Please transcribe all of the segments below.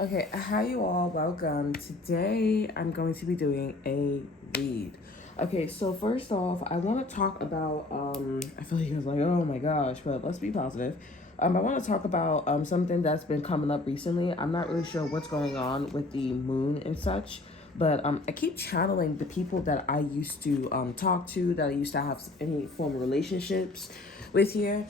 Okay, hi you all, welcome. Today I'm going to be doing a read. Okay, so first off, I want to talk about, I feel like you guys are like, oh my gosh, but let's be positive. I want to talk about something that's been coming up recently. I'm not really sure what's going on with the moon and such, but I keep channeling the people that I used to talk to, that I used to have any form of relationships with here.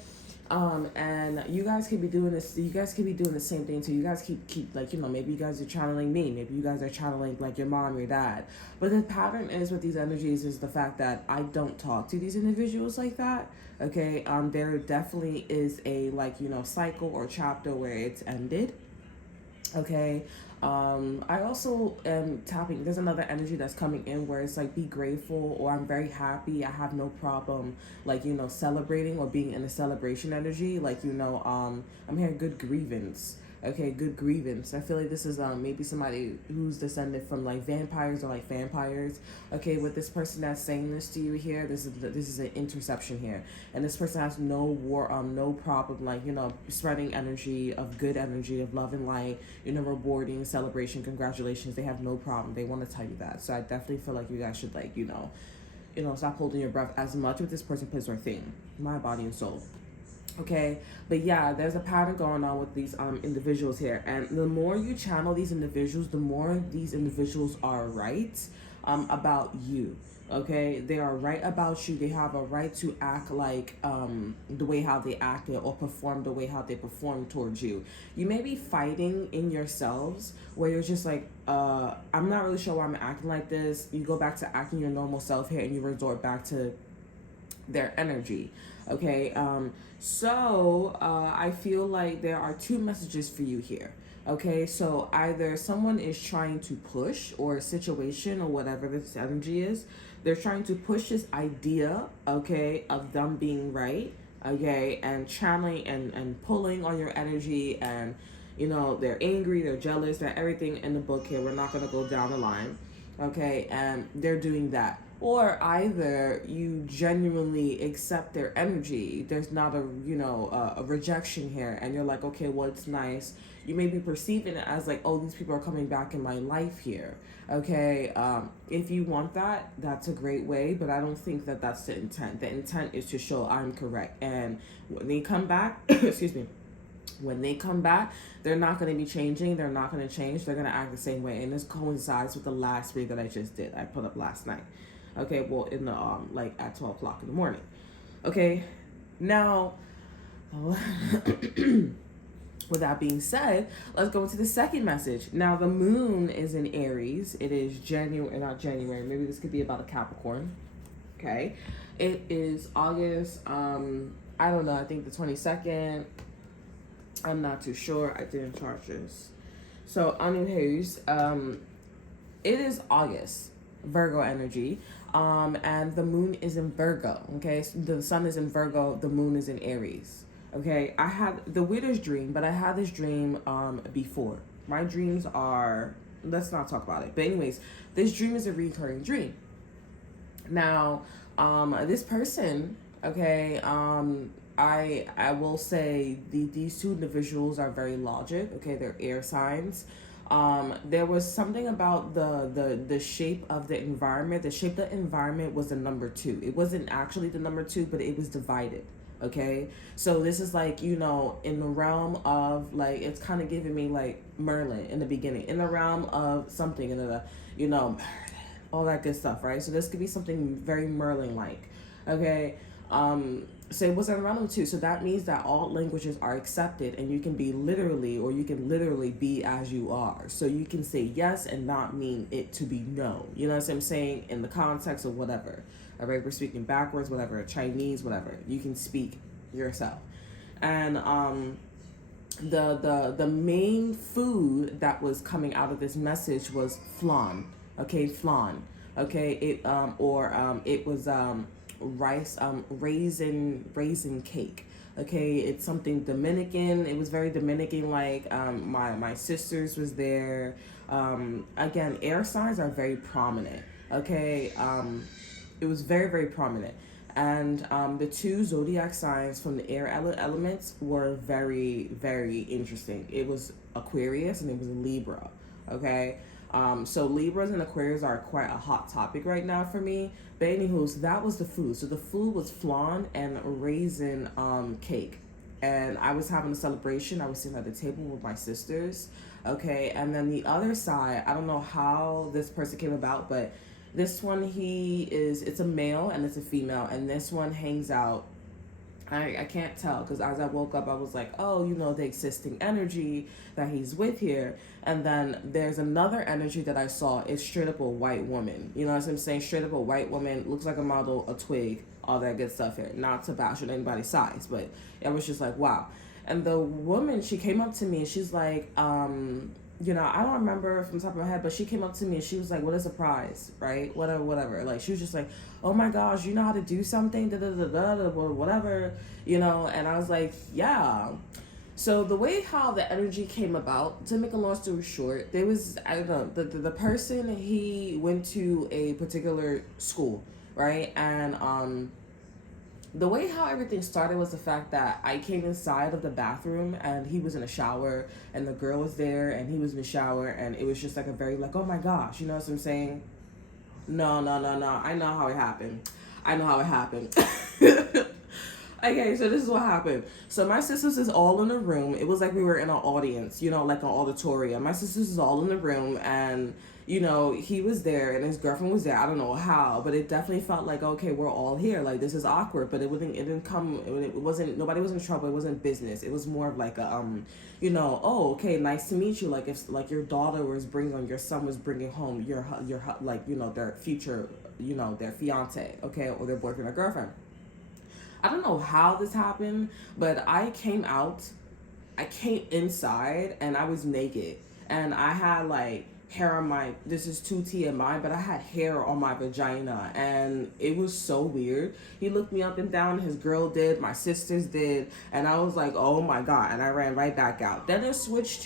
And you guys could be doing this. You guys could be doing the same thing too. You guys keep like, maybe you guys are channeling me. Maybe you guys are channeling like your mom, your dad. But the pattern is with these energies is the fact that I don't talk to these individuals like that. Okay. There definitely is a like cycle or chapter where it's ended. Okay. I also am tapping. There's another energy that's coming in where it's like be grateful or I'm very happy. I have no problem like celebrating or being in a celebration energy. Like I'm hearing good grievance. Okay, good grievance. I feel like this is maybe somebody who's descended from like vampires or like vampires. Okay, with this person that's saying this to you here, this is an interception here, and this person has no problem like spreading energy of good energy of love and light, rewarding celebration, congratulations. They have no problem. They want to tell you that. So I definitely feel like you guys should like stop holding your breath as much with this person, place, or thing, mind, body, and soul. Okay, but yeah, there's a pattern going on with these individuals here, and the more you channel these individuals, the more these individuals are right about you. Okay, they are right about you. They have a right to act like the way how they acted or perform the way how they perform towards you. You may be fighting in yourselves where you're just like, I'm not really sure why I'm acting like this. You go back to acting your normal self here, and you resort back to their energy. Okay, I feel like there are two messages for you here. Okay, so either someone is trying to push, or a situation or whatever this energy is, they're trying to push this idea, okay, of them being right, okay, and channeling and pulling on your energy, and they're angry, they're jealous, they're everything in the book here. We're not going to go down the line, okay, and they're doing that. Or either you genuinely accept their energy. There's not a rejection here, and you're like, okay, well, it's nice. You may be perceiving it as like, oh, these people are coming back in my life here. Okay, if you want that, that's a great way, but I don't think that that's the intent. The intent is to show I'm correct, and when they come back, excuse me, when they come back, they're not going to be changing. They're not going to change. They're going to act the same way. And this coincides with the last read that I just did. I put up last night. Okay, well, in the like at 12 o'clock in the morning. Okay, now, with that being said, let's go into the second message. Now, the moon is in Aries. It is January, not January. Maybe this could be about a Capricorn. Okay, it is August. I don't know. I think the 22nd. I'm not too sure. I didn't charge this. So, anyways, it is August, Virgo energy. And the moon is in Virgo. Okay, so the sun is in Virgo, the moon is in Aries. Okay, I had the weirdest dream, but I had this dream before. My dreams are, let's not talk about it. But anyways, this dream is a recurring dream. Now, this person, okay, I will say these two individuals are very logic. Okay, they're air signs. There was something about the shape of the environment. The shape of the environment was the number two. It wasn't actually the number two, but it was divided. Okay, so this is like in the realm of like, it's kind of giving me like Merlin in the beginning, in the realm of something in the all that good stuff, right? So this could be something very Merlin like. Okay, so it was in round number two. So that means that all languages are accepted, and you can be literally, or you can literally be as you are. So you can say yes and not mean it to be no. You know what I'm saying? In the context of whatever. All right, we're speaking backwards, whatever, Chinese, whatever. You can speak yourself. And the main food that was coming out of this message was flan. Okay, flan. Okay, it was rice, raisin cake. Okay, it's something Dominican. It was very Dominican like. My sisters was there. Again, air signs are very prominent. Okay, it was very, very prominent. And the two zodiac signs from the air elements were very, very interesting. It was Aquarius and it was Libra. Okay. So Libras and Aquarius are quite a hot topic right now for me. But anywho, so that was the food. So the food was flan and raisin cake. And I was having a celebration. I was sitting at the table with my sisters. Okay. And then the other side, I don't know how this person came about, but this one, it's a male and it's a female. And this one hangs out. I can't tell because as I woke up, I was like, oh, the existing energy that he's with here. And then there's another energy that I saw. It's straight up a white woman. You know what I'm saying? Straight up a white woman. Looks like a model, a twig, all that good stuff here. Not to bash on anybody's size, but it was just like, wow. And the woman, she came up to me and she's like, I don't remember from the top of my head, but she came up to me and she was like, what a surprise, right? Whatever. Like, she was just like, oh my gosh, you know how to do something? Whatever, and I was like, yeah. So the way how the energy came about, to make a long story short, there was, I don't know, the person, he went to a particular school, right? And, the way how everything started was the fact that I came inside of the bathroom and he was in a shower and the girl was there and he was in the shower and it was just like a very like, oh my gosh, you know what I'm saying? No. I know how it happened. Okay, so this is what happened. So my sisters is all in the room. It was like we were in an audience, like an auditorium. My sisters is all in the room and he was there and his girlfriend was there. I don't know how, but it definitely felt like, okay, we're all here. Like, this is awkward, but it wasn't, nobody was in trouble. It wasn't business. It was more of like a, oh, okay, nice to meet you. Like, if like your daughter your son was bringing home your like, their future, their fiance, okay, or their boyfriend or girlfriend. I don't know how this happened, but I came inside and I was naked and I had like hair on this is too TMI, but I had hair on my vagina and it was so weird. He looked me up and down, his girl did, my sisters did, and I was like, oh my God, and I ran right back out. Then it switched.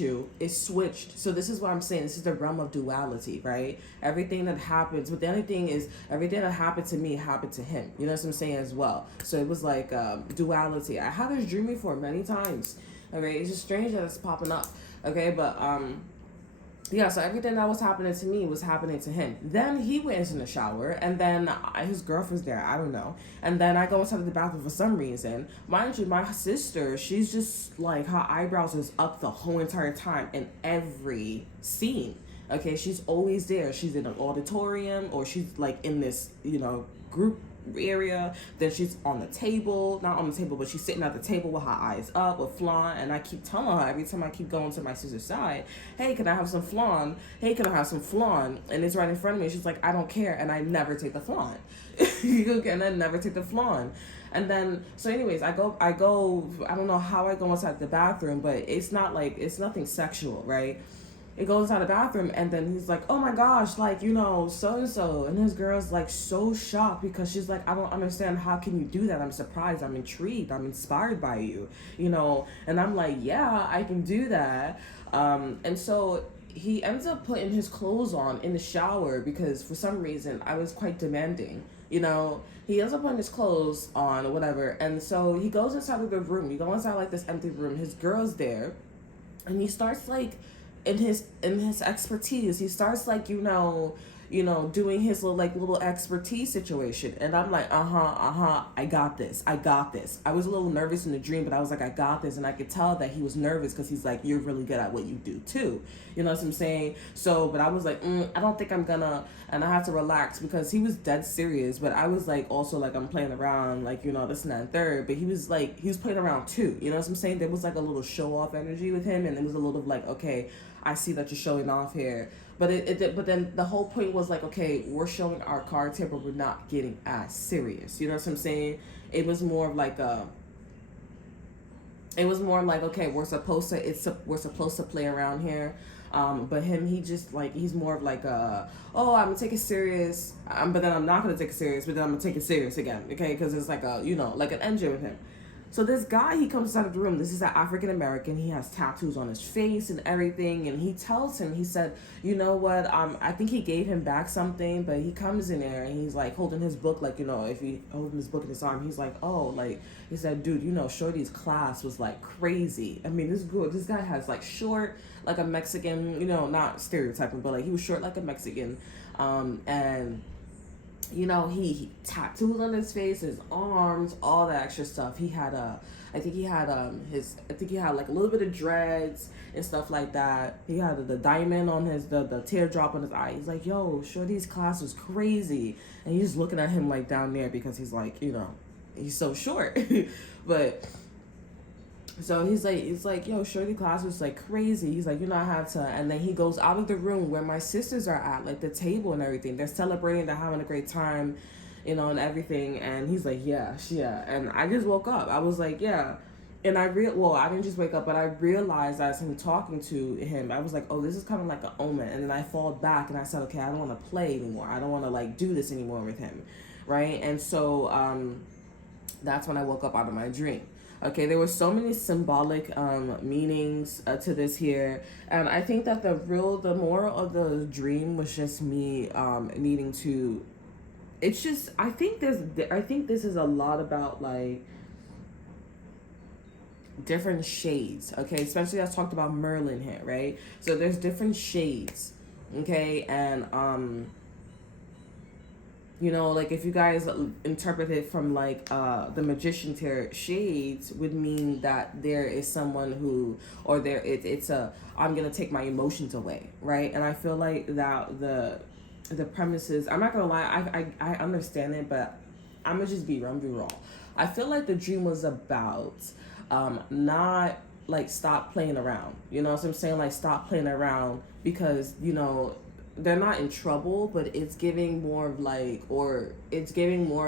So this is what I'm saying. This is the realm of duality, right? Everything that happens, but the only thing is everything that happened to me happened to him. You know what I'm saying as well. So it was like duality. I had this dream before many times. Okay, it's just strange that it's popping up. Okay, but yeah, so everything that was happening to me was happening to him. Then he went in the shower, and then his girlfriend's there. I don't know. And then I go inside the bathroom for some reason. Mind you, my sister, she's just like, her eyebrows is up the whole entire time in every scene. Okay, she's always there. She's in an auditorium, or she's like in this, group area. Then she's on the table, not on the table, but she's sitting at the table with her eyes up with flan. And I keep telling her every time I keep going to my sister's side, hey, can I have some flan? And it's right in front of me. She's like, I don't care. And I never take the flan. And I never take the flan. And then, so anyways, I go, I don't know how I go inside the bathroom, but it's nothing sexual, right? It goes inside the bathroom, and then he's like, oh my gosh, like, so-and-so. And his girl's like so shocked because she's like, I don't understand. How can you do that? I'm surprised. I'm intrigued. I'm inspired by you, And I'm like, yeah, I can do that. And so he ends up putting his clothes on in the shower because for some reason I was quite demanding. He ends up putting his clothes on or whatever. And so he goes inside of the room. You go inside like this empty room. His girl's there. And he starts like, in his expertise, he starts like, doing his little expertise situation. And I'm like, I got this. I was a little nervous in the dream, but I was like, I got this. And I could tell that he was nervous because he's like, you're really good at what you do too. You know what I'm saying? So, but I was like, I don't think I'm gonna, and I had to relax because he was dead serious. But I was like, also like, I'm playing around, like, this and that and third. But he was playing around too. You know what I'm saying? There was like a little show off energy with him. And it was a little of like, okay, I see that you're showing off here. But but then the whole point was like, okay, we're showing our cards here, but we're not getting as serious. You know what I'm saying? It was more like okay, we're supposed to play around here. But he just like, he's more of like I'm gonna take it serious. But then I'm not gonna take it serious. But then I'm gonna take it serious again. Okay, because it's like like an engine with him. So this guy, he comes out of the room. This is an African American. He has tattoos on his face and everything. And he tells him, he said, you know what? I think he gave him back something, but he comes in there and he's like holding his book, like, you know, if he holding his book in his arm, he's like, oh, like, he said, dude, you know, Shorty's class was like crazy. I mean, this guy has like short, like a Mexican, you know, not stereotyping, but like he was short like a Mexican. And you know, he tattoos on his face, his arms, all that extra stuff. He had I think he had like a little bit of dreads and stuff like that. He had the diamond on his the teardrop on his eye. He's like, yo, Shorty's class was crazy, and he's just looking at him like down there because he's like, you know, he's so short. But so he's like, yo, Shorty class was like crazy. He's like, you know, I have to. And then he goes out of the room where my sisters are at, like the table and everything. They're celebrating, they're having a great time, you know, and everything. And he's like, yeah. And I just woke up. I was like, yeah. And I didn't just wake up, but I realized as him talking to him, I was like, oh, this is kind of like an omen. And then I fall back and I said, okay, I don't want to play anymore. I don't want to like do this anymore with him, right? And so that's when I woke up out of my dream. Okay, there were so many symbolic meanings to this here, and I think that the moral of the dream was just me needing to. It's just I think this is a lot about like different shades. Okay, especially I talked about Merlin here, right? So there's different shades. Okay, and you know, like if you guys interpret it from like the magician's here, shades would mean that there is someone who, or it's I'm gonna take my emotions away, right? And I feel like that the premises, I'm not gonna lie, I understand it, but I'm gonna just be wrong. I feel like the dream was about not like stop playing around, you know what I'm saying? Like stop playing around because, you know, they're not in trouble, but it's giving more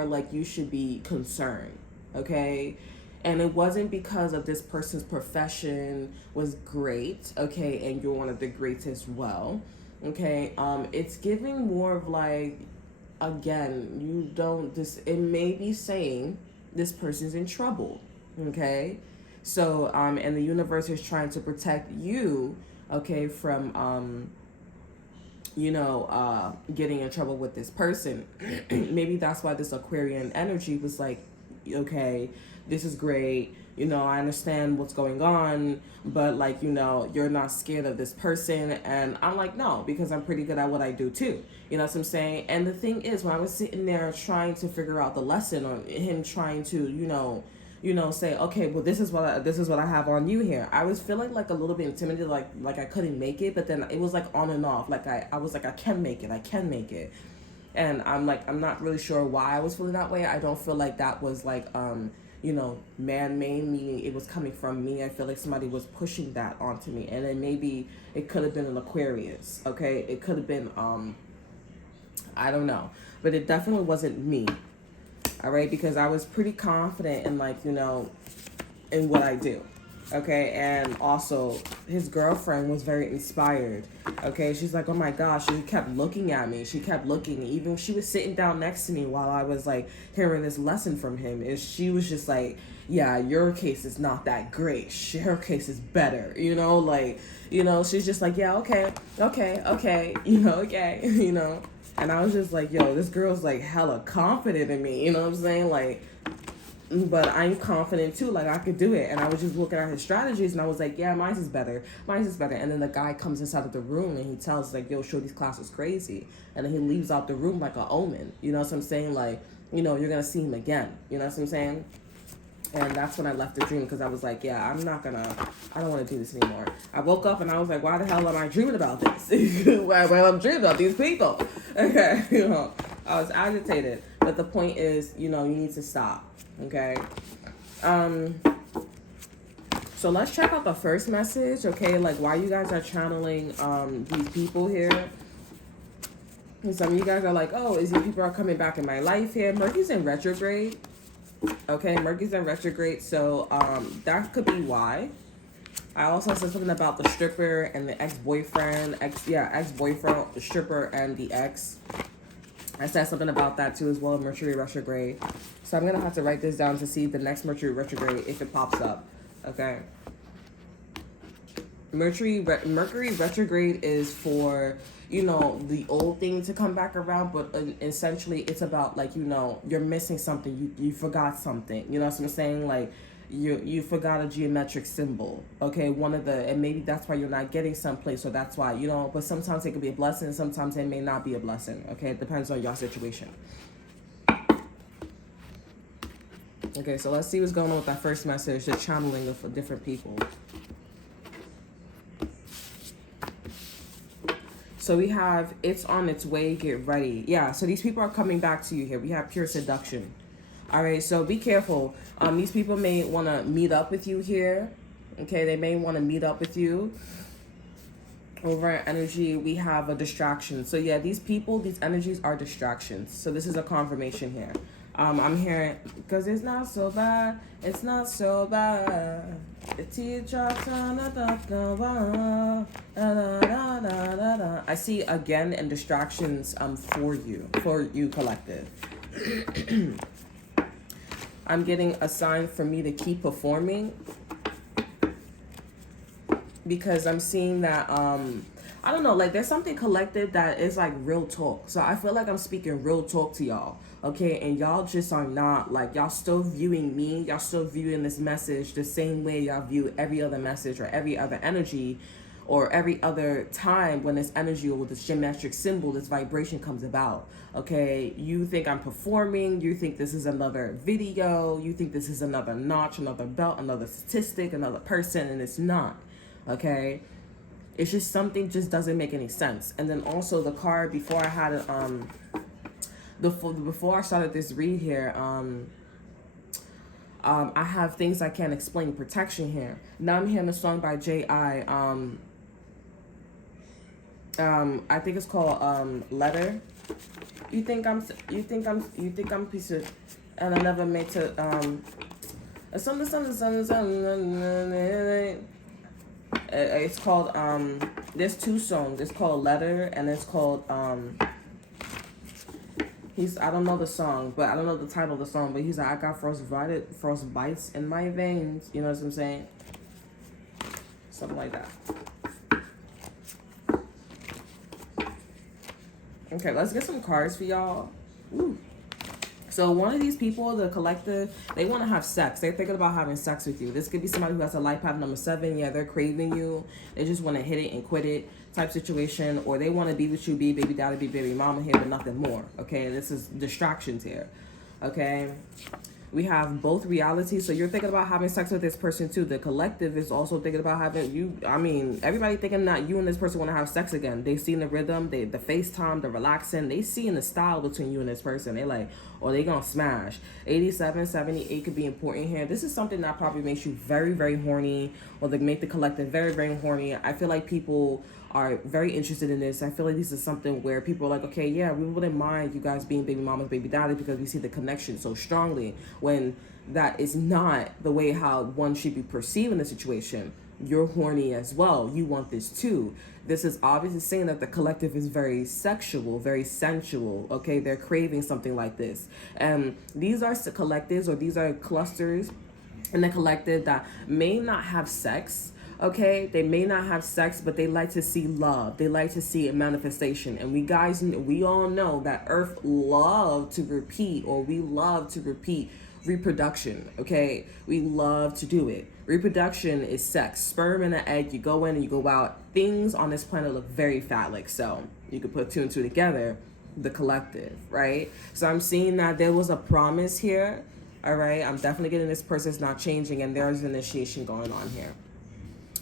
like you should be concerned, okay? And it wasn't because of this person's profession was great, okay, and you're one of the greats as well, okay? It's giving more of like, again, it may be saying this person's in trouble, okay? So, and the universe is trying to protect you, okay, from, you know, getting in trouble with this person. Maybe that's why this Aquarian energy was like, okay, this is great. You know, I understand what's going on, but like, you know, you're not scared of this person. And I'm like, no, because I'm pretty good at what I do too. You know what I'm saying? And the thing is, when I was sitting there trying to figure out the lesson on him trying to, you know, say, okay, well, this is what I have on you here. I was feeling like a little bit intimidated, like I couldn't make it, but then it was like on and off. Like I was like, I can make it. And I'm like, I'm not really sure why I was feeling that way. I don't feel like that was like, you know, man-made, meaning it was coming from me. I feel like somebody was pushing that onto me. And then maybe it could have been an Aquarius, okay? It could have been, I don't know. But it definitely wasn't me. All right, because I was pretty confident in, like, you know, in what I do. Okay, and also his girlfriend was very inspired. Okay, she's like, oh my gosh, she kept looking at me. She kept looking, even she was sitting down next to me while I was like hearing this lesson from him. And she was just like, yeah, your case is not that great. Her case is better. You know, like, you know, she's just like, yeah, okay, you know, okay, you know. And I was just like, yo, this girl's like hella confident in me, you know what I'm saying? Like, but I'm confident too, like I could do it. And I was just looking at his strategies and I was like, yeah, mine's is better. And then the guy comes inside of the room and he tells like, yo, Shorty's class was crazy. And then he leaves out the room like an omen, you know what I'm saying? Like, you know, you're gonna see him again, you know what I'm saying? And that's when I left the dream because I was like, yeah, I don't want to do this anymore. I woke up and I was like, why the hell am I dreaming about this? Well, I'm dreaming about these people. Okay, you know, I was agitated. But the point is, you know, you need to stop. Okay. So let's check out the first message. Okay, like why you guys are channeling these people here. And some of you guys are like, oh, is these people are coming back in my life here? Mercury's in retrograde. Okay, Mercury's in retrograde, so that could be why. I also said something about the stripper and the ex-boyfriend, ex-boyfriend, the stripper, and the ex. I said something about that too as well, Mercury retrograde. So I'm going to have to write this down to see the next Mercury retrograde if it pops up. Okay. Mercury retrograde is for, you know, the old thing to come back around, but essentially it's about, like, you know, you're missing something. You forgot something. You know what I'm saying? Like, you forgot a geometric symbol. Okay, one of the, and maybe that's why you're not getting someplace, so that's why, you know, but sometimes it could be a blessing, sometimes it may not be a blessing. Okay, it depends on your situation. Okay, so let's see what's going on with that first message, the channeling of different people. So we have, it's on its way, get ready. Yeah, so these people are coming back to you here. We have pure seduction. All right, so be careful. These people may want to meet up with you here. Okay, they may want to meet up with you. Over energy, we have a distraction. So yeah, these people, these energies are distractions. So this is a confirmation here. I'm hearing, because it's not so bad, it's not so bad. The teardrops on the I see again and distractions for you collective. I'm getting a sign for me to keep performing, because I'm seeing that I don't know, like there's something collective that is like real talk. So I feel like I'm speaking real talk to y'all, okay? And y'all just are not, like, y'all still viewing me, y'all still viewing this message the same way y'all view every other message or every other energy or every other time when this energy or this geometric symbol, this vibration comes about. Okay, you think I'm performing, you think this is another video, you think this is another notch, another belt, another statistic, another person, and it's not. Okay, it's just something just doesn't make any sense. And then also the card before I had it, before I started this read here, I have things I can't explain, protection here. Now I'm hearing a song by J.I. I think it's called Letter. You think I'm a piece of, and I never made to something. It's called there's two songs. It's called Letter and it's called I don't know the song, but I don't know the title of the song, but he's like, I got frost bites in my veins, you know what I'm saying? Something like that. Okay, let's get some cards for y'all. Ooh. So one of these people, the collective, they want to have sex. They're thinking about having sex with you. This could be somebody who has a life path number 7. Yeah, they're craving you. They just want to hit it and quit it type situation. Or they want to be with you, be baby daddy, be baby mama here, but nothing more. Okay, this is distractions here. Okay. We have both realities. So you're thinking about having sex with this person too. The collective is also thinking about having you. I mean, everybody thinking that you and this person want to have sex again. They see in the rhythm, the FaceTime, the relaxing. They see in the style between you and this person. They like, or they gonna smash. 87, 78 could be important here. This is something that probably makes you very, very horny, or they make the collective very, very horny. I feel like people are very interested in this. I feel like this is something where people are like, okay, yeah, we wouldn't mind you guys being baby mamas, baby daddy, because we see the connection so strongly, when that is not the way how one should be perceiving the situation. You're horny as well. You want this too. This is obviously saying that the collective is very sexual, very sensual. Okay, they're craving something like this. And these are collectives, or these are clusters in the collective that may not have sex. Okay, they may not have sex, but they like to see love. They like to see a manifestation. And we all know that Earth love to repeat, or we love to repeat reproduction. Okay, we love to do it. Reproduction is sex. Sperm and an egg, you go in and you go out. Things on this planet look very phallic. So you could put two and two together, the collective, right? So I'm seeing that there was a promise here. All right, I'm definitely getting this person's not changing, and there's initiation going on here.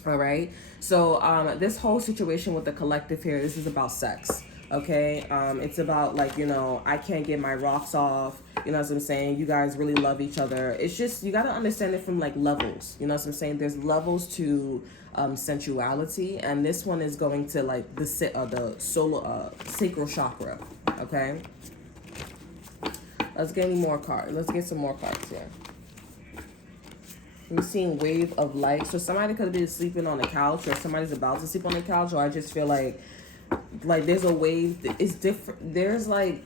All right, so this whole situation with the collective here, this is about sex. Okay, it's about, like, you know, I can't get my rocks off, you know what I'm saying? You guys really love each other. It's just, you got to understand it from like levels, you know what I'm saying? There's levels to sensuality, and this one is going to like the sacral chakra. Okay, let's get any more cards. Let's get some more cards here. I'm seeing wave of light. So somebody could be sleeping on the couch, or somebody's about to sleep on the couch, or I just feel like there's a wave. It's different. There's like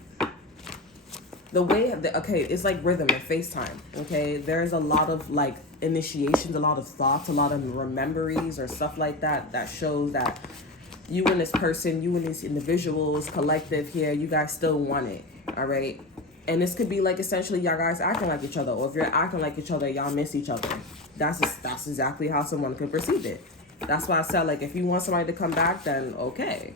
the way okay, it's like rhythm and FaceTime. Okay, there's a lot of like initiations, a lot of thoughts, a lot of memories or stuff like that that shows that you and this person, you and these individuals, collective here, you guys still want it. All right. And this could be like essentially y'all guys acting like each other, or if you're acting like each other, y'all miss each other. That's exactly how someone could perceive it. That's why I said, like, if you want somebody to come back, then okay.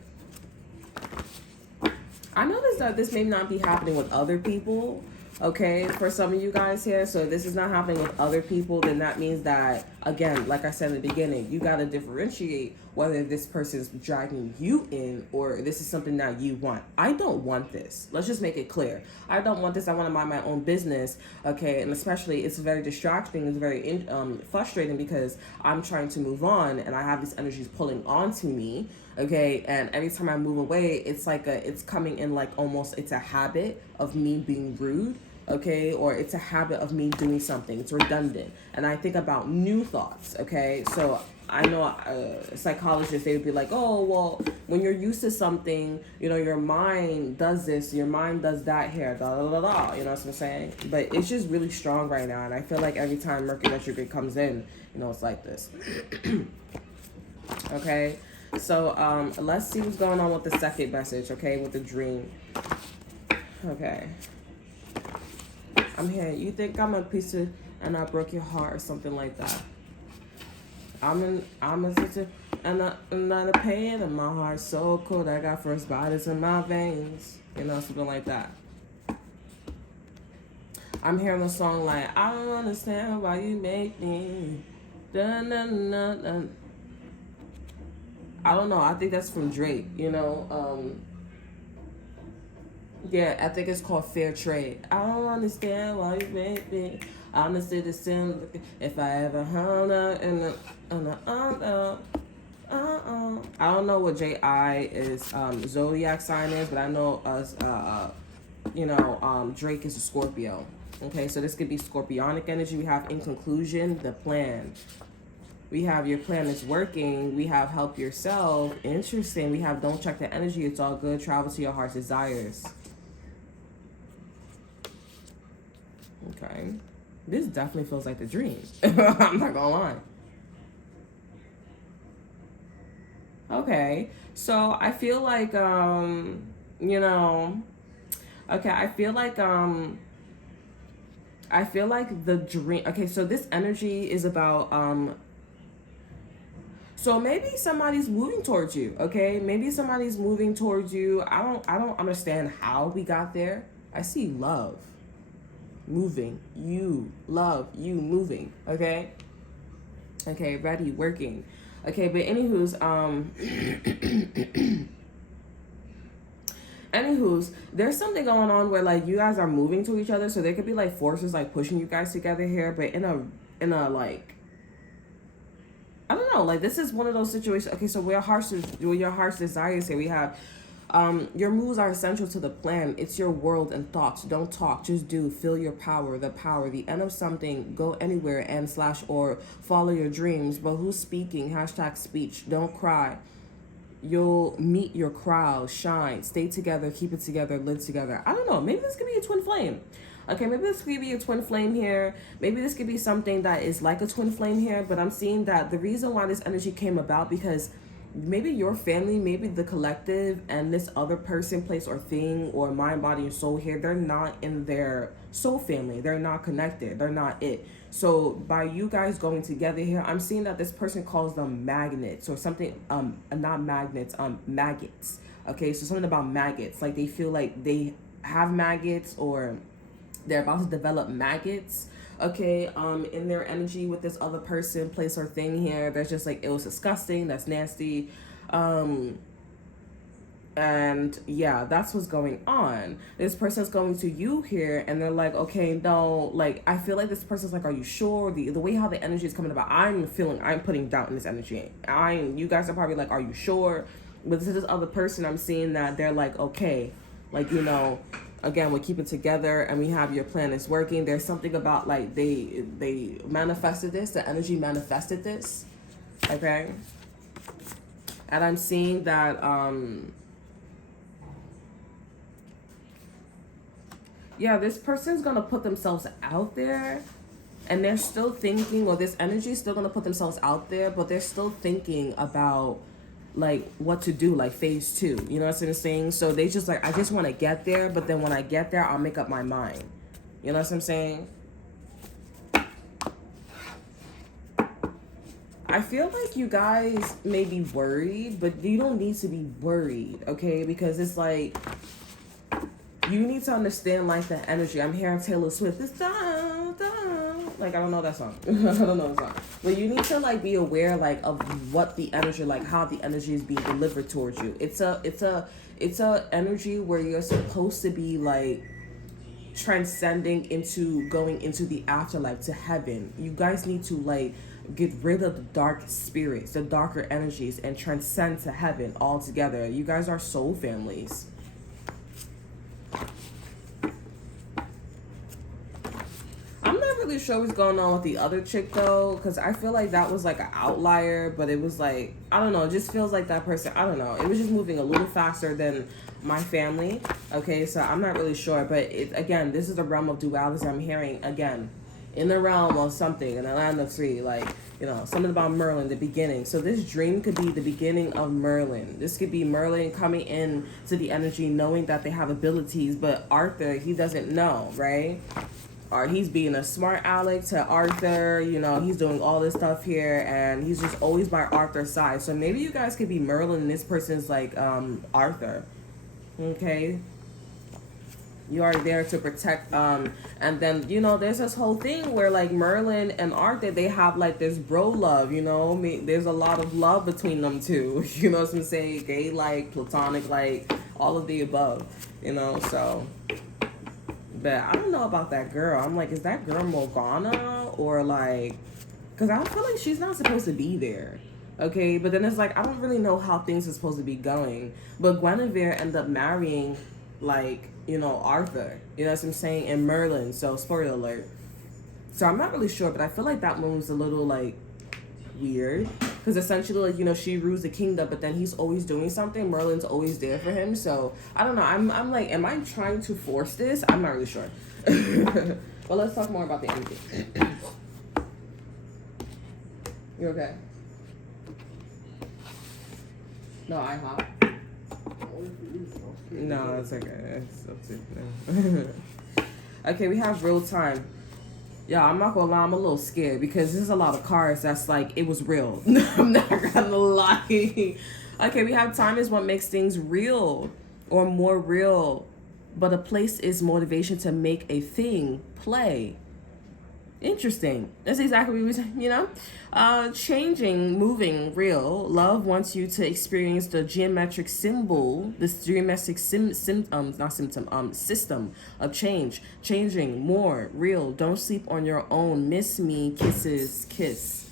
I noticed that this may not be happening with other people, okay, for some of you guys here. So if this is not happening with other people, then that means that, again, like I said in the beginning, you got to differentiate whether this person is dragging you in or this is something that you want. I don't want this. Let's just make it clear. I don't want this. I want to mind my own business, okay? And especially, it's very distracting. It's very frustrating because I'm trying to move on and I have these energies pulling onto me, okay? And every time I move away, it's like it's coming in like almost, it's a habit of me being rude, okay? Or it's a habit of me doing something. It's redundant. And I think about new thoughts, okay? So I know psychologists, they would be like, oh, well, when you're used to something, you know, your mind does this, your mind does that here, da da da da, you know what I'm saying? But it's just really strong right now, and I feel like every time Mercury retrograde comes in, you know, it's like this. Okay, so let's see what's going on with the second message, okay, with the dream. Okay. I'm here. You think I'm a piece of, and I broke your heart or something like that. I'm a sister, and I'm not a pain, and my heart's so cold. I got first bodies in my veins, you know, something like that. I'm hearing a song like, I don't understand why you make me. Dun, dun, dun, dun. I don't know. I think that's from Drake, you know. Yeah, I think it's called Fair Trade. I don't understand why you make me. Honestly, the sin. If I ever hung up in the I don't know what J.I. is zodiac sign is, but I know us. Drake is a Scorpio. Okay, so this could be Scorpionic energy. We have in conclusion the plan. We have your plan is working. We have help yourself. Interesting. We have don't check the energy. It's all good. Travel to your heart's desires. Okay. This definitely feels like the dream. I'm not gonna lie. Okay. So I feel like okay, I feel like the dream, okay, so this energy is about so maybe somebody's moving towards you, okay? Maybe somebody's moving towards you. I don't understand how we got there. I see love. Moving, you, love, you moving, okay? Okay, ready, working. Okay, but anywho's, there's something going on where like you guys are moving to each other, so there could be like forces like pushing you guys together here, but in a like, I don't know, like this is one of those situations. Okay, so where your heart's desires here, we have your moves are essential to the plan. It's your world and thoughts. Don't talk, just do. Feel your power, the end of something. Go anywhere and / or follow your dreams. But who's speaking? # speech. Don't cry. You'll meet your crowd. Shine. Stay together. Keep it together. Live together. I don't know. Maybe this could be a twin flame. Okay, maybe this could be a twin flame here. Maybe this could be something that is like a twin flame here. But I'm seeing that the reason why this energy came about because maybe your family, maybe the collective, and this other person, place, or thing, or mind, body, and soul here, they're not in their soul family. They're not connected. They're not it. So by you guys going together here, I'm seeing that this person calls them magnets or something. Not magnets. Maggots. Okay, so something about maggots. Like they feel like they have maggots or they're about to develop maggots, okay, in their energy with this other person, place, or thing here. That's just like, it was disgusting, that's nasty. And yeah, that's what's going on. This person's going to you here and they're like, okay, no, like, I feel like this person's like, are you sure? The way how the energy is coming about, I'm putting doubt in this energy. You guys are probably like, are you sure? But this other person, I'm seeing that they're like, okay, like, you know, again, we keep it together and we have your plan is working. There's something about like they manifested this, the energy manifested this, okay? And I'm seeing that Yeah, this person's gonna put themselves out there, and they're still thinking, or this energy is still gonna put themselves out there, but they're still thinking about like what to do, like phase two. You know what I'm saying? So they just like, I just want to get there, but then when I get there, I'll make up my mind. You know what I'm saying? I feel like you guys may be worried, but you don't need to be worried, okay? Because it's like, you need to understand like the energy. I'm hearing Taylor Swift. It's down, down. Like, I don't know that song. I don't know the song. But you need to like be aware like of what the energy, like how the energy is being delivered towards you. It's a energy where you're supposed to be like transcending into going into the afterlife, to heaven. You guys need to like get rid of the dark spirits, the darker energies, and transcend to heaven altogether. You guys are soul families. I'm not really sure what's going on with the other chick though, because I feel like that was like an outlier, but it was like, I don't know, it just feels like that person, I don't know, it was just moving a little faster than my family. Okay, so I'm not really sure, but it, again, this is the realm of duality. I'm hearing again in the realm of something in the land of three, like, you know, something about Merlin, the beginning. So this dream could be the beginning of Merlin. This could be Merlin coming in to the energy, knowing that they have abilities, but Arthur, he doesn't know, right? Or he's being a smart aleck to Arthur, you know, he's doing all this stuff here, and he's just always by Arthur's side. So maybe you guys could be Merlin and this person's like Arthur. Okay, you are there to protect and then, you know, there's this whole thing where like Merlin and Arthur, they have like this bro love, you know. There's a lot of love between them two. You know what I'm saying? Gay, like platonic, like all of the above, you know. So but I don't know about that girl. I'm like, is that girl Morgana, or like, because I feel like she's not supposed to be there. Okay, but then it's like, I don't really know how things are supposed to be going. But Guinevere ended up marrying, like, you know, Arthur. You know what I'm saying? And Merlin. So, spoiler alert. So, I'm not really sure, but I feel like that one was a little, like, weird. Because essentially, like, you know, she rules the kingdom, but then he's always doing something. Merlin's always there for him. So, I don't know. I'm like, am I trying to force this? I'm not really sure. But let's talk more about the energy. You okay? No, I hop. No, it's okay. It's okay, we have real time. Yeah, I'm not gonna lie, I'm a little scared because there's a lot of cards that's like, it was real. I'm not gonna lie. Okay, we have time is what makes things real or more real. But a place is motivation to make a thing play. Interesting. That's exactly what we were, you know? Changing, moving, real. Love wants you to experience the geometric symbol, this geometric system of change. Changing, more, real. Don't sleep on your own. Miss me, kisses, kiss.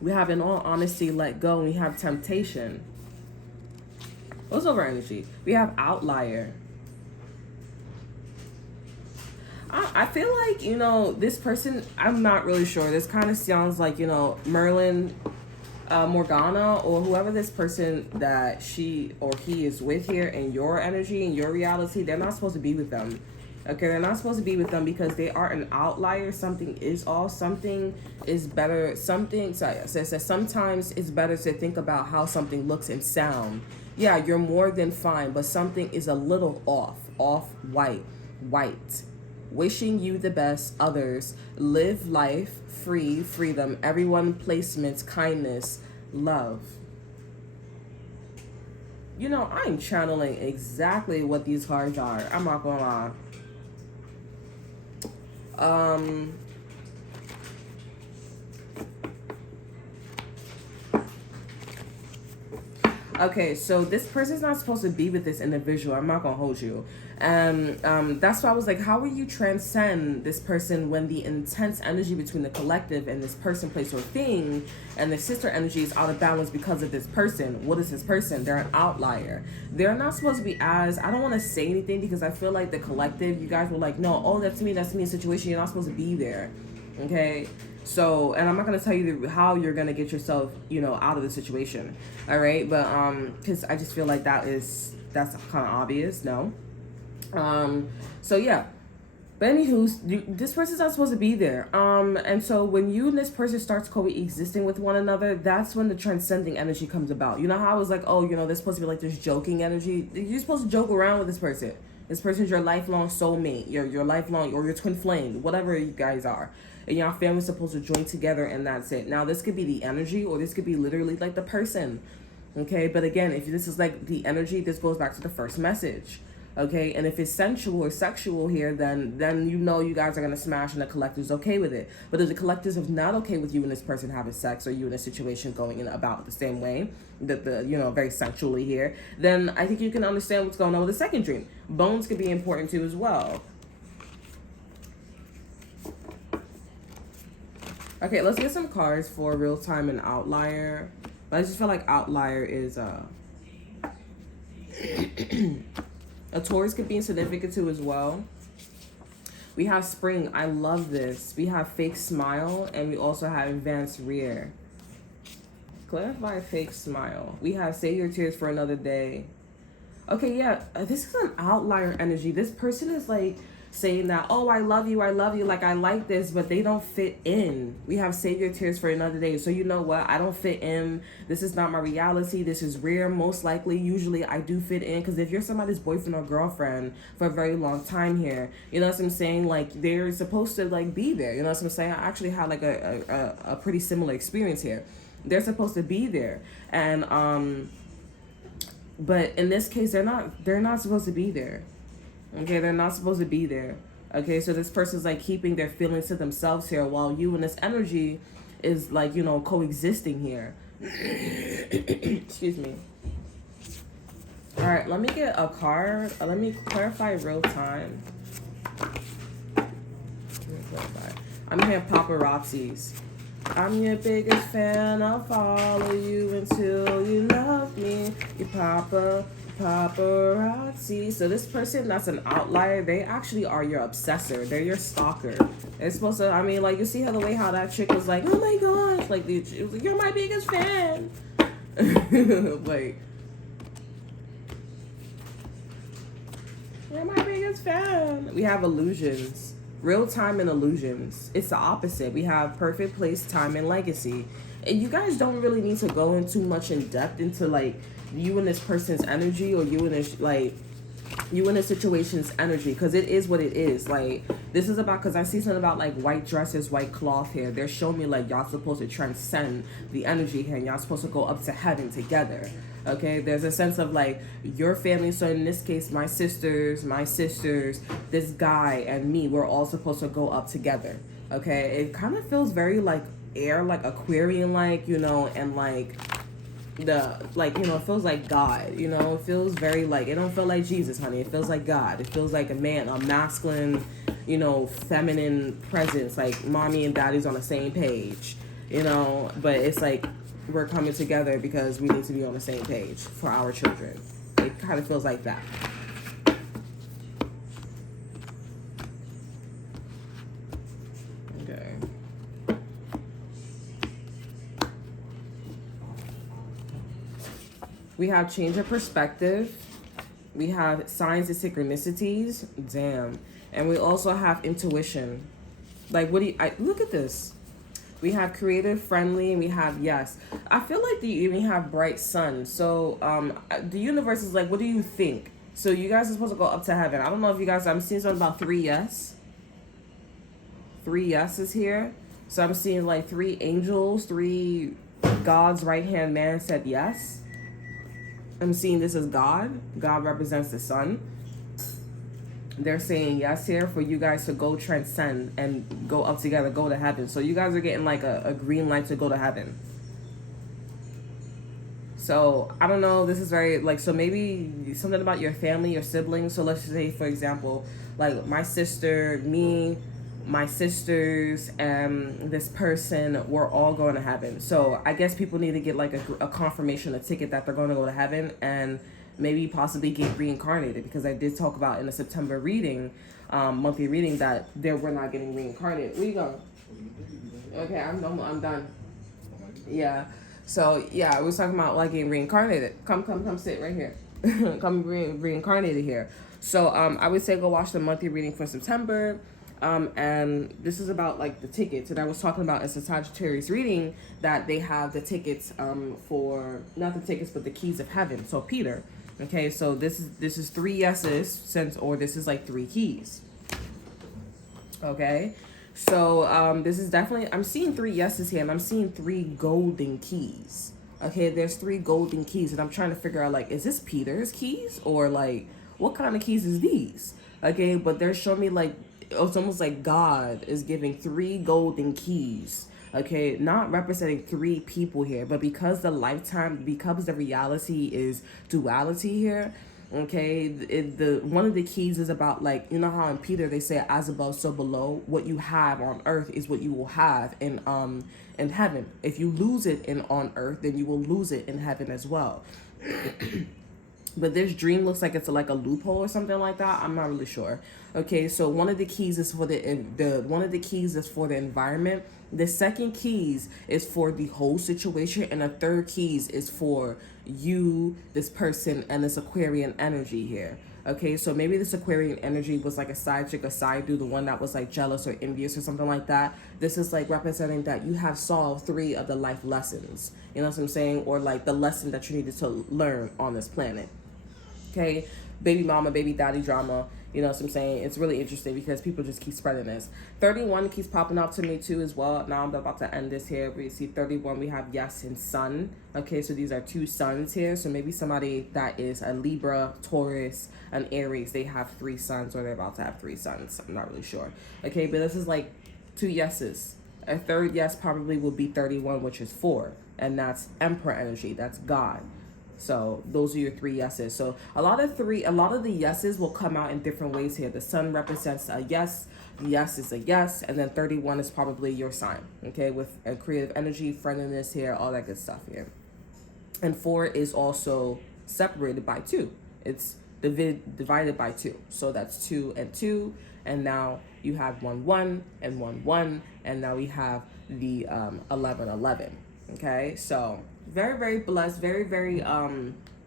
We have, in all honesty, let go, and we have temptation. What's over energy? We have outlier. I feel like, you know, this person, I'm not really sure. This kind of sounds like, you know, Merlin, Morgana, or whoever this person that she or he is with here in your energy, in your reality, they're not supposed to be with them. Okay, they're not supposed to be with them because they are an outlier. Something is off. Something is better. Something, sometimes it's better to think about how something looks and sound. Yeah, you're more than fine, but something is a little off white. Wishing you the best, others. Live life, freedom, everyone, placements, kindness, love. You know, I'm channeling exactly what these cards are. I'm not gonna lie. Okay, so this person's not supposed to be with this individual. I'm not gonna hold you. That's why I was like, how will you transcend this person when the intense energy between the collective and this person, place, or thing and the sister energy is out of balance because of this person? What is this person? They're an outlier. They're not supposed to be as, I don't want to say anything because I feel like the collective, you guys were like, no, oh, that's me situation. You're not supposed to be there. Okay? So, and I'm not going to tell you how you're going to get yourself, you know, out of the situation. All right? But, because I just feel like that's kind of obvious. No. So yeah. But anywho, this person's not supposed to be there. And so when you and this person starts coexisting with one another, that's when the transcending energy comes about. You know how I was like, oh, this supposed to be like this joking energy. You're supposed to joke around with this person. This person's your lifelong soulmate, your lifelong, or your twin flame, whatever you guys are. And your family's supposed to join together, and that's it. Now, this could be the energy, or this could be literally like the person. Okay, but again, if this is like the energy, this goes back to the first message. Okay, and if it's sensual or sexual here, then you guys are gonna smash, and the collective's okay with it. But if the collective is not okay with you and this person having sex, or you in a situation going in about the same way, that very sexually here, then I think you can understand what's going on with the second dream. Bones could be important too as well. Okay, let's get some cards for real time and outlier. But I just feel like outlier is a Taurus could be insignificant too as well. We have spring. I love this. We have fake smile, and we also have advanced rear. Clarify fake smile. We have save your tears for another day. Okay, yeah, this is an outlier energy. This person is like saying that, oh, I love you, like I like this, but they don't fit in. We have save your tears for another day. So you know what? I don't fit in. This is not my reality. This is rare. Most likely, usually I do fit in, because if you're somebody's boyfriend or girlfriend for a very long time here, you know what I'm saying? Like, they're supposed to like be there. You know what I'm saying? I actually had like a pretty similar experience here. They're supposed to be there. And but in this case, they're not supposed to be there. Okay, they're not supposed to be there. Okay, so this person's like keeping their feelings to themselves here, while you and this energy is like, coexisting here. Excuse me. All right, let me get a card. Let me clarify real time. I'm here paparazzis. I'm your biggest fan. I'll follow you until you love me. You paparazzi. So this person that's an outlier, they actually are your obsessor. They're your stalker. They're supposed to, like, you see how the way how that chick was like, oh my gosh, like, it was like, you're my biggest fan. Like, you're my biggest fan. We have illusions. Real time and illusions. It's the opposite. We have perfect place, time, and legacy. And you guys don't really need to go in too much in depth into like you and this person's energy, or you and this situation's energy, because it is what it is. Like, this is about, because I see something about like white dresses, white cloth here. They're showing me like y'all supposed to transcend the energy here, and y'all supposed to go up to heaven together. Okay, there's a sense of like your family. So in this case, my sisters, this guy and me, we're all supposed to go up together. Okay, it kind of feels very like air, like Aquarian, like, and like it feels like God, it feels very like, it don't feel like Jesus, honey. It feels like God. It feels like a masculine, feminine presence, like mommy and daddy's on the same page, but it's like, we're coming together because we need to be on the same page for our children. It kind of feels like that. Okay. We have change of perspective. We have signs and synchronicities. Damn. And we also have intuition. Like, look at this. We have creative, friendly, and we have yes. I feel like you even have bright sun. So the universe is like, what do you think? So you guys are supposed to go up to heaven. I don't know if you guys, I'm seeing something about 3 yes. 3 yeses here. So I'm seeing like 3 angels, 3 God's right-hand man said yes. I'm seeing this as God. God represents the sun. They're saying yes here for you guys to go transcend and go up together, go to heaven. So you guys are getting like a green light to go to heaven. So I don't know, this is very like, so maybe something about your family, your siblings. So let's say, for example, like my sister, me, my sisters, and this person, we're all going to heaven. So I guess people need to get like a confirmation, a ticket that they're going to go to heaven, and maybe possibly get reincarnated, because I did talk about in the September reading, monthly reading, that we're not getting reincarnated. Where you going? Okay, I'm done. Yeah. So yeah, we was talking about like getting reincarnated. Come sit right here. Come reincarnated here. So I would say go watch the monthly reading for September. And this is about like the tickets. And I was talking about as a Sagittarius reading that they have the tickets for not the tickets but the keys of heaven. So Peter. Okay, so this is three yeses since or this is like three keys. Okay. So this is definitely I'm seeing three yeses here and I'm seeing three golden keys. Okay, there's three golden keys and I'm trying to figure out like is this Peter's keys or like what kind of keys is these? Okay, but they're showing me like it's almost like God is giving three golden keys. Okay, not representing three people here, but because the reality is duality here. Okay, the one of the keys is about like you know how in Peter they say as above so below. What you have on earth is what you will have in heaven. If you lose it in on earth, then you will lose it in heaven as well. But this dream looks like it's like a loophole or something like that. I'm not really sure. Okay, so one of the keys is for the one of the keys is for the environment. The second keys is for the whole situation, and the third keys is for you, this person, and this Aquarian energy here. Okay, so maybe this Aquarian energy was like a side chick, a side dude, the one that was like jealous or envious or something like that. This is like representing that you have solved three of the life lessons. You know what I'm saying? Or like the lesson that you needed to learn on this planet. Okay, baby mama, baby daddy drama. You know what I'm saying? It's really interesting because people just keep spreading this. 31 keeps popping up to me too as well. Now I'm about to end this here. We see 31, we have yes and sun. Okay, so these are two suns here. So maybe somebody that is a Libra, Taurus, an Aries, they have three suns or they're about to have three suns. I'm not really sure. Okay, but this is like two yeses. A third yes probably will be 31, which is 4. And that's Emperor energy. That's God. So those are your three yeses. So a lot of the yeses will come out in different ways here. The sun represents a yes, the yes is a yes, and then 31 is probably your sign. Okay, with a creative energy, friendliness here, all that good stuff here. And 4 is also separated by 2. It's divided by 2. So that's 2 and 2, and now you have 1 1 and 1 1, and now we have the 11 11. Okay, so very, very blessed, very, very,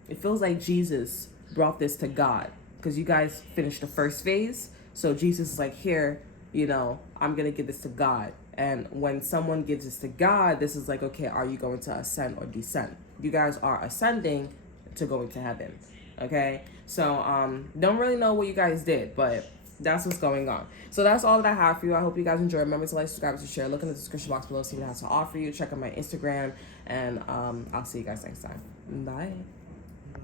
it feels like Jesus brought this to God because you guys finished the first phase. So Jesus is like, here, you know, I'm going to give this to God. And when someone gives this to God, this is like, okay, are you going to ascend or descend? You guys are ascending to going to heaven. Okay, so don't really know what you guys did, but that's what's going on. So that's all that I have for you. I hope you guys enjoy. Remember to like, subscribe, to share. Look in the description box below, see what I have to offer you. Check out my Instagram, and I'll see you guys next time. Bye.